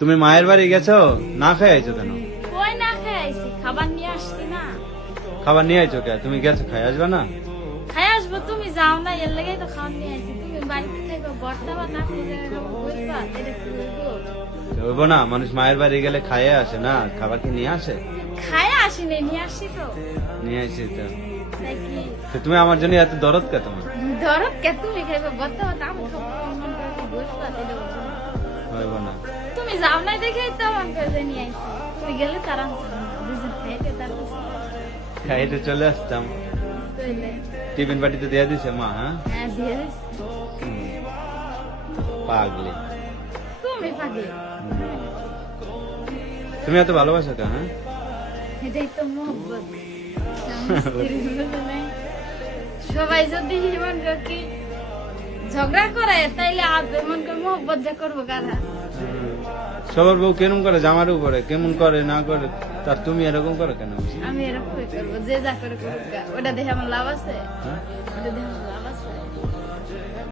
তুমি মায়ের বাড়ি গেছো, না খেয়ে আইছো কেন? কই না খেয়ে আইছি, খাবার নিয়ে আসছি না। খাবার নিয়ে আইছো কে? তুমি গেছো, খাই আসবে না? খাই আসবো, তুমি যাও না, এর লেগেই তো খাবার নিয়ে আইছি। তুমি বাড়িতে থেকে বর্তা বা না খেয়ে বুঝবা এটা কি বলবো? হইব না, মানুষ মায়ের বাড়ি গেলে খাইয়ে আসে না, খাবার কি নিয়ে আসে? খাই আসিনি, নিয়ে আসছি তো। নিয়ে আইছি তো। তাই কি তো তুমি আমার জন্য এত দরদ কে তোমার? ধরো কে তুমি খাইবে বর্তা বা আমি খাবো, মন করে কি বুঝবা এটা বলবো না। হইব না। তুমি যাও না দেখেই তো মন করে যে নিয়ে আইছি। তুমি গেলে তারা দুজন খাইতে তারপর খাইতে চলে আসতাম। তৈলে টিফিন বাটিতে দিয়ে দিছে মা? হ্যাঁ, হ্যাঁ দিয়ে দিছি। পাগলি। তুমি পাগলি, তুমি এত ভালোবাসো কেন? হ্যাঁ, এটাই তো মোহব্বত। সবাই যদি মন কি ঝগড়া করে তাইলে আবে মন করে মোহব্বত যা করবো কারা? সবার বউ কেমন করে, জামার উপরে কেমন করে না করে, তার তুমি এরকম করো কেন? আমি এরকম করবো, যে যা করে করুক গা। ওটা দেখে আমার লাভ আছে? হ্যাঁ? ওটা দেখে আমার লাভ